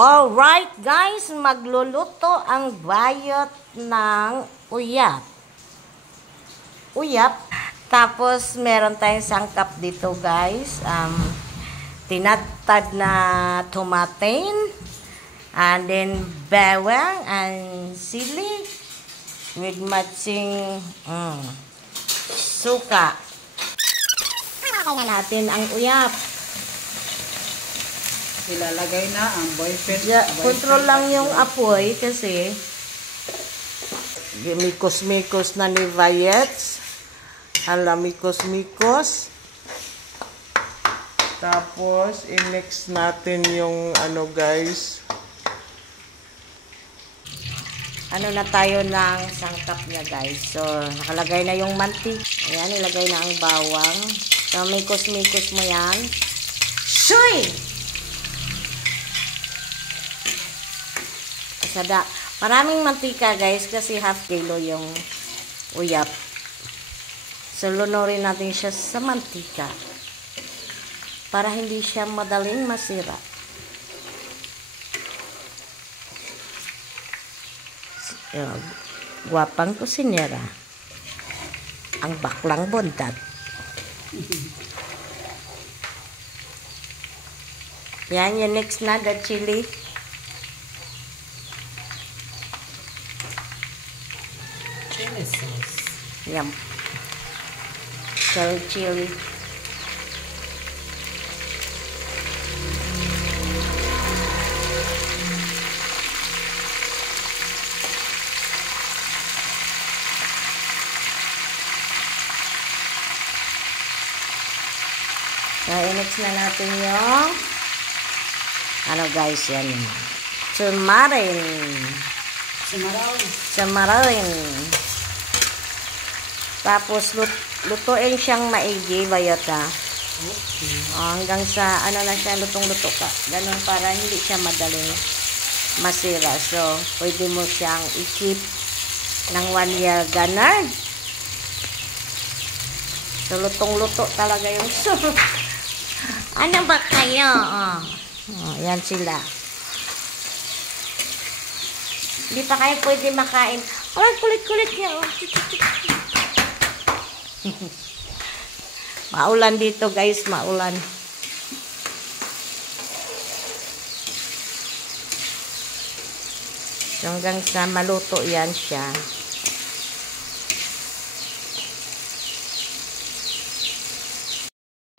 Alright guys, magluluto ang bayot ng uyap. Tapos meron tayong sangkap dito guys. Tinadtad na tomatin. And then bawang and sili. With matching suka. Kaya natin ang uyap. Ilalagay na ang boyfriend. Control lang yung apoy kasi mikos-mikos na ni Vayets. Hala, mikos-mikos. Tapos, i-mix natin yung ano guys. Ano na tayo ng sangkap niya guys. So, nakalagay na yung mantik. Ayan, ilagay na ang bawang. So, mikos-mikos mo yan. Shuy! Sada. Maraming mantika guys kasi half kilo yung uyap. So lunurin natin siya sa mantika para hindi siya madaling masira. Guwapang kusinera. Ang baklang bondat. Yan yung next na the chili. Chili sauce. Yum. Chili. So, i-mix na natin yung ano guys, yan yung Samarin. Tapos, lutuin siyang maigi, bayot ha. Okay. Hanggang sa, ano na siya, lutong-luto ka. Ganun para hindi siya madaling masira. So, pwede mo siyang i-keep ng 1 year ganun. So, lutong-luto talaga yung soup. Ano ba kayo? Yan sila. Hindi pa kayo pwede makain. Ay, kulit-kulit niya. Maulan dito guys, maulan. Hanggang sa maluto yan siya.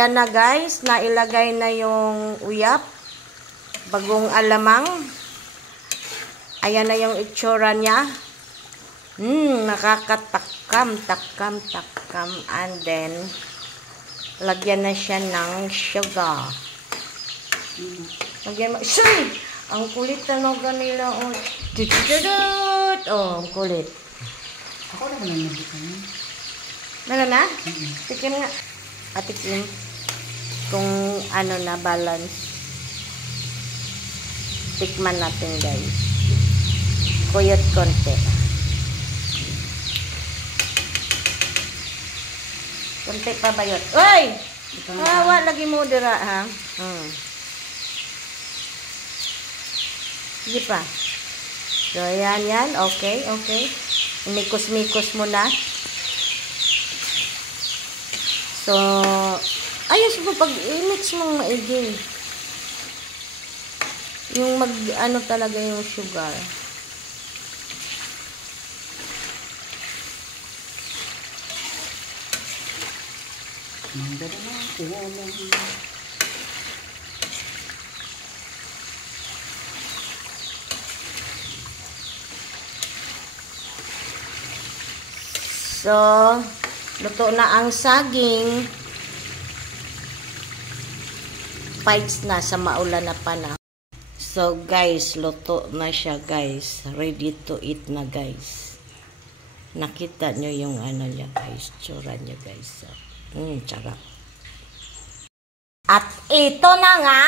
Yan na guys, nailagay na yung uyap. Bagong alamang. Ayan na yung itsura niya. Nakakatakam. And then, lagyan na siya ng sugar. Lagyan mo. Shuy! Ang kulit na ganila. Ang kulit. Ako naman ang nabito. Meron na? Tikim nga. Tikim. Kung ano na, balance. Tikman natin guys. Kuyot konti. Konti pa bayot. Uy! Lagi mo dira ha. Sige pa. So, yan. Okay. Mikos-mikos mo na. So, ayos mo pag i-mix mong maigi. Yung ano talaga yung sugar. So, luto na ang saging. Fights na sa maulan na panahon. So, guys, luto na siya, guys. Ready to eat na, guys. Nakita nyo yung ano niya, guys. Tsura niya, guys. Sarap. At ito na nga.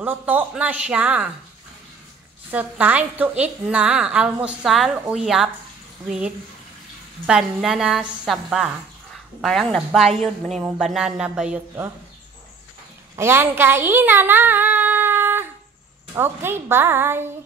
Luto na siya. So, time to eat na. Almusal, uyap with banana saba. Parang nabayod. Mani mong banana bayot, oh. Ayan, kainan na! Okay, bye.